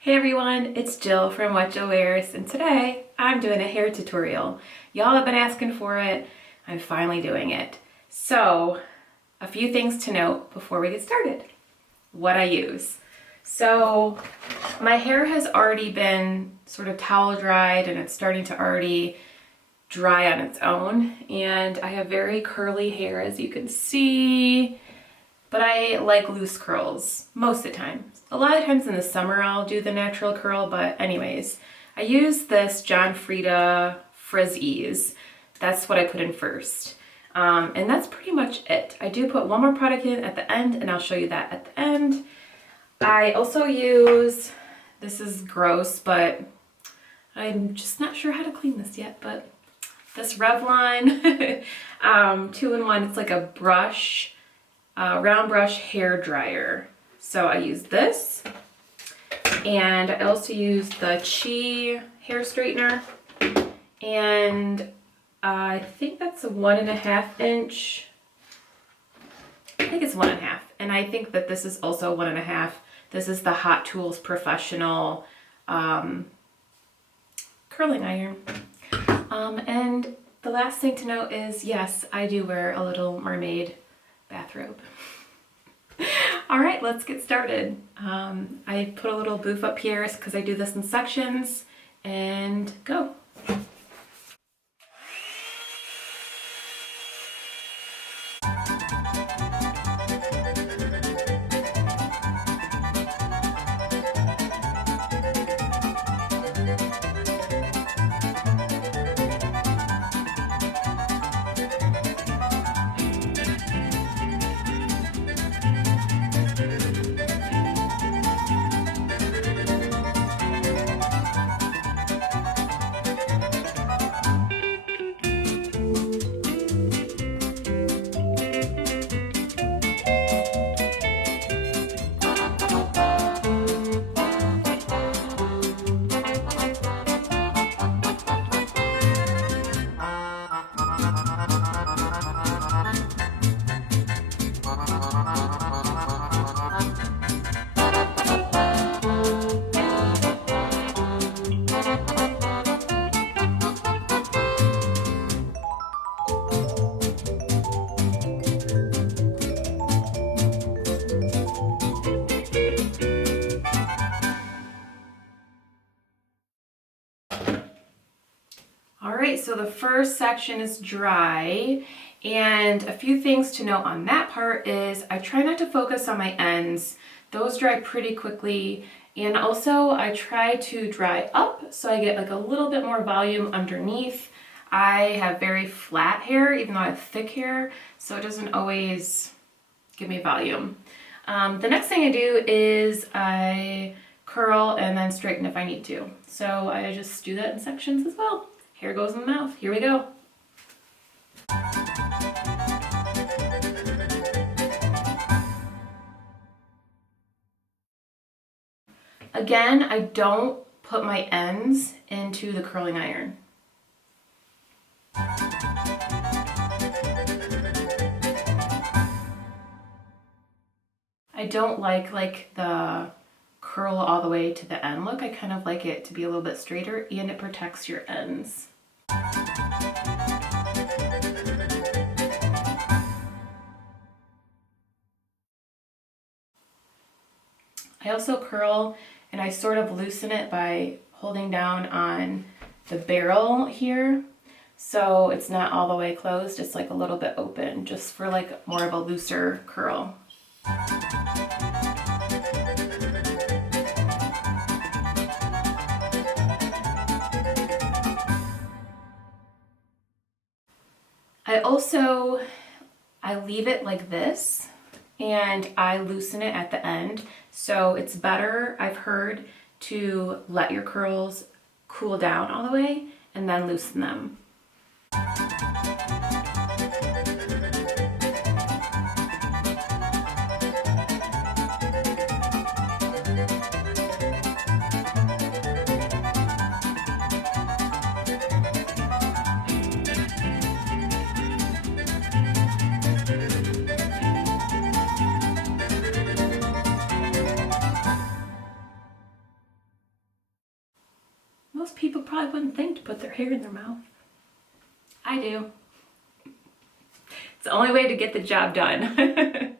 Hey everyone, it's Jill from What Jill Wears, and today I'm doing a hair tutorial. Y'all have been asking for it. I'm finally doing it. So, a few things to note before we get started. What I use. So, my hair has already been sort of towel dried and it's starting to already dry on its own. And I have very curly hair, as you can see. But I like loose curls most of the time. A lot of times in the summer I'll do the natural curl, but anyways, I use this John Frieda Frizz Ease. That's what I put in first. And that's pretty much it. I do put one more product in at the end, and I'll show you that at the end. I also use, this is gross, but I'm just not sure how to clean this yet, but this Revlon 2-in-1, it's like a brush, round brush hair dryer. So I use this, and I also use the Chi hair straightener, and I think that's a 1.5 inch. I think it's 1.5, and I think that this is also 1.5. This is the Hot Tools Professional curling iron. And the last thing to note is, yes, I do wear a Little Mermaid bathrobe. All right, let's get started. I put a little boof up here because I do this in sections, and go. Alright, so the first section is dry, and a few things to note on that part is I try not to focus on my ends. Those dry pretty quickly, and also I try to dry up so I get like a little bit more volume underneath. I have very flat hair, even though I have thick hair, so it doesn't always give me volume. The next thing I do is I curl and then straighten if I need to. So I just do that in sections as well. Hair goes in the mouth. Here we go. Again, I don't put my ends into the curling iron. I don't like the curl all the way to the end look. I kind of like it to be a little bit straighter, and it protects your ends. I also curl, and I sort of loosen it by holding down on the barrel here. So it's not all the way closed, it's like a little bit open, just for like more of a looser curl. I leave it like this, and I loosen it at the end. So it's better, I've heard, to let your curls cool down all the way and then loosen them. probably wouldn't think to put their hair in their mouth. I do. It's the only way to get the job done.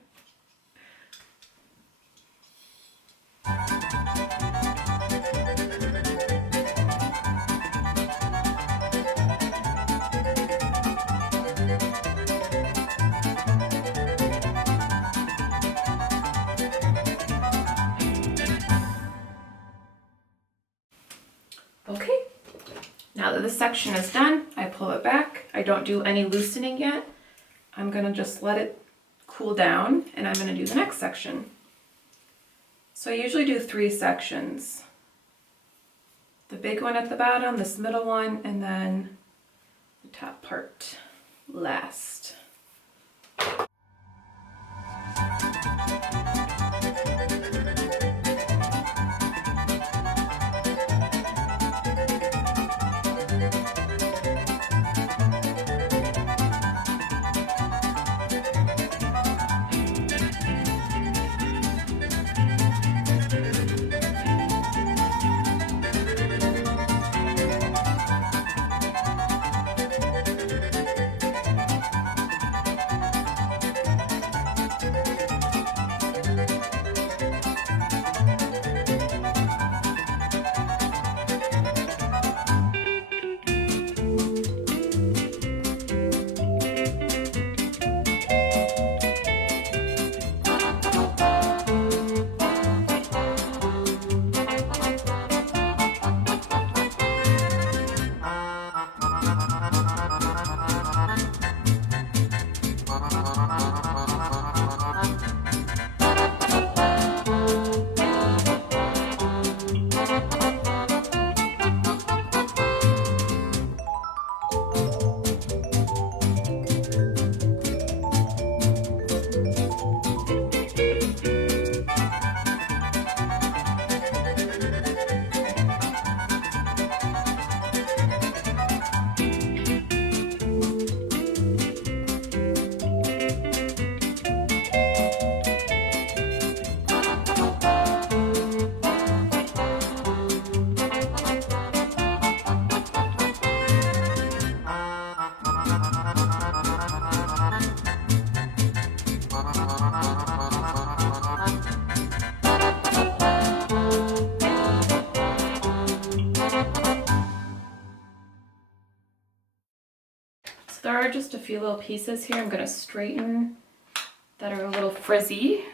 Okay, now that this section is done, I pull it back. I don't do any loosening yet. I'm gonna just let it cool down and I'm gonna do the next section. So I usually do 3 sections. The big one at the bottom, this middle one, and then the top part last. There are just a few little pieces here I'm going to straighten that are a little frizzy.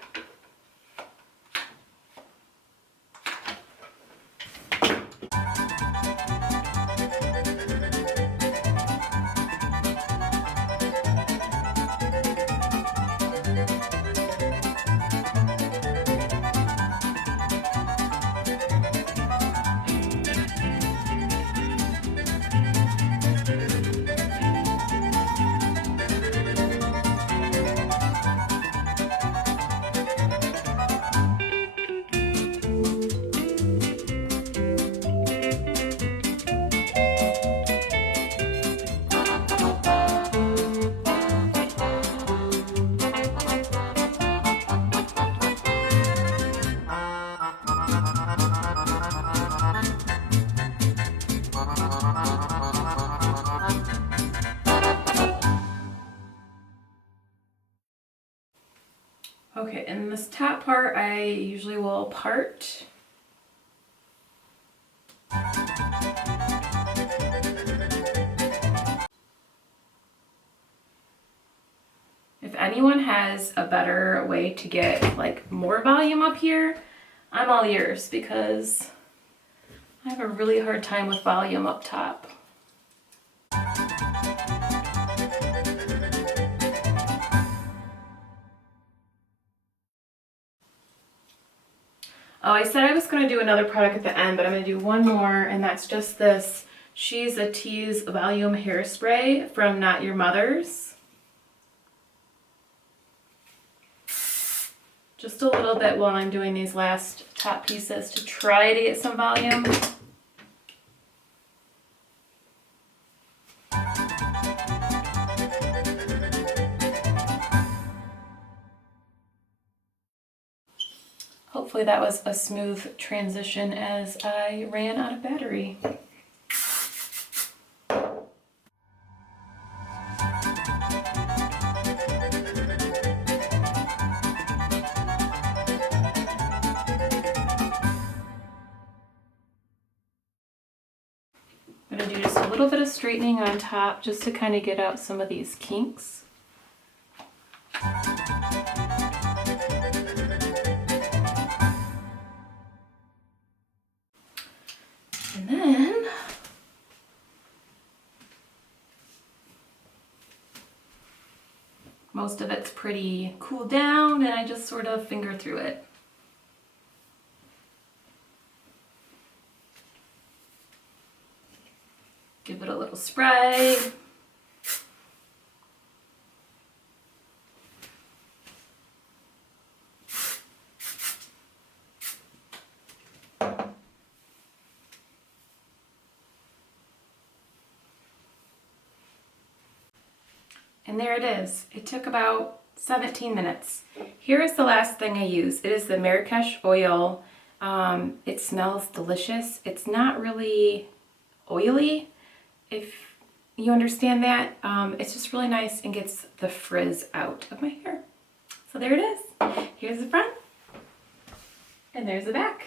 Okay, and this top part I usually will part. If anyone has a better way to get like more volume up here, I'm all ears because I have a really hard time with volume up top. Oh, I said I was going to do another product at the end, but I'm going to do one more, and that's just this She's a Tease Volume Hairspray from Not Your Mother's. Just a little bit while I'm doing these last top pieces to try to get some volume. Hopefully that was a smooth transition as I ran out of battery. I'm going to do just a little bit of straightening on top just to kind of get out some of these kinks. And then most of it's pretty cooled down and I just sort of finger through it. Give it a little spray. And there it is. It took about 17 minutes. Here is the last thing I use. It is the Marrakesh oil. It smells delicious. It's not really oily, if you understand that. It's just really nice and gets the frizz out of my hair. So there it is. Here's the front, and there's the back.